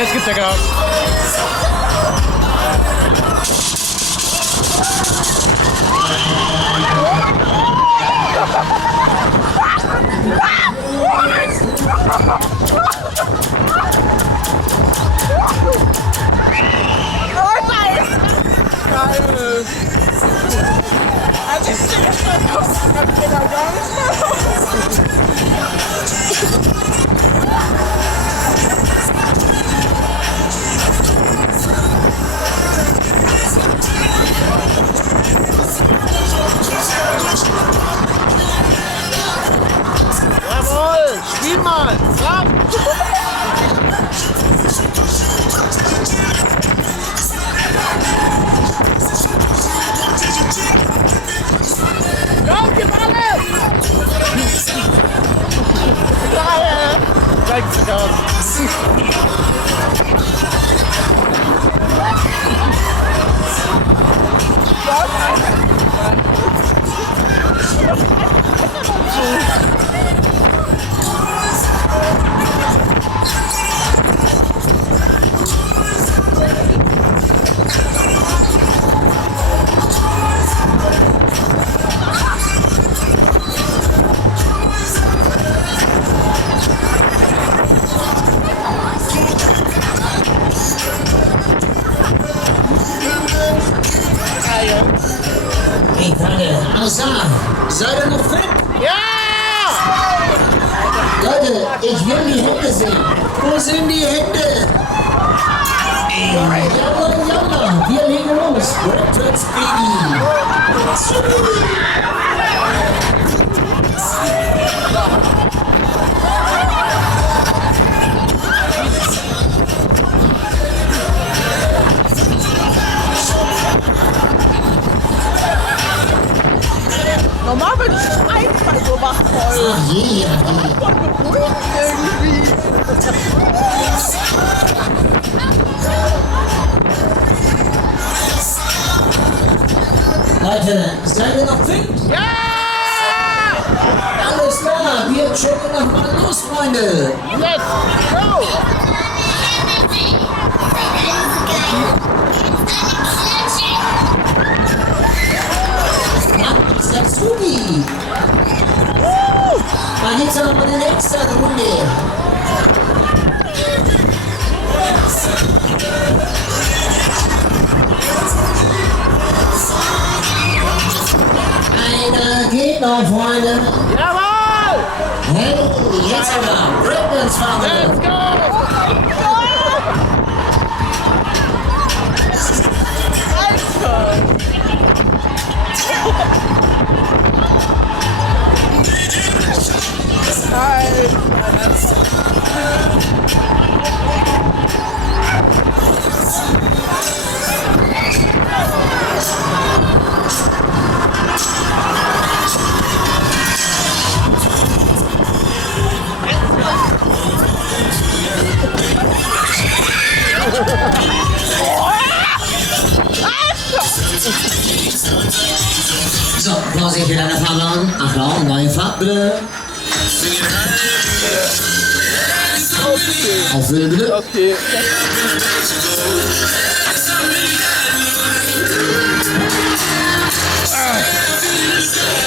Jetzt gibt's ja Gas. Geil. Als ich gestanden habe, hab ich mir da gar nicht mehr. Jawohl, spiel mal. Komm. Komm, gib alles! Geil! Zeig's Gas. Hey Freunde, alles klar? Seid ihr noch fit? Ja! Leute, ich will die Hände sehen. Wo sind die Hände? Jawohl, jawohl, wir legen los. Breakdance, Baby. Normal bin ich eins bei so wach voll. Ach je, Voll beruhigt irgendwie. Leute, seid ihr noch fit? Ja! Alles klar, wir checken nochmal los, Freunde. Let's go! Satsugi. Da geht's ja nochmal in der nächsten Runde. Einer geht noch, Freunde. Jawohl! Hey, jetzt aber. Breakdance fahren wir. Let's go! So, Vorsicht wieder an der Fahrbahn. Achtung, neue Fahrt bitte. Auffüllen bitte. Okay.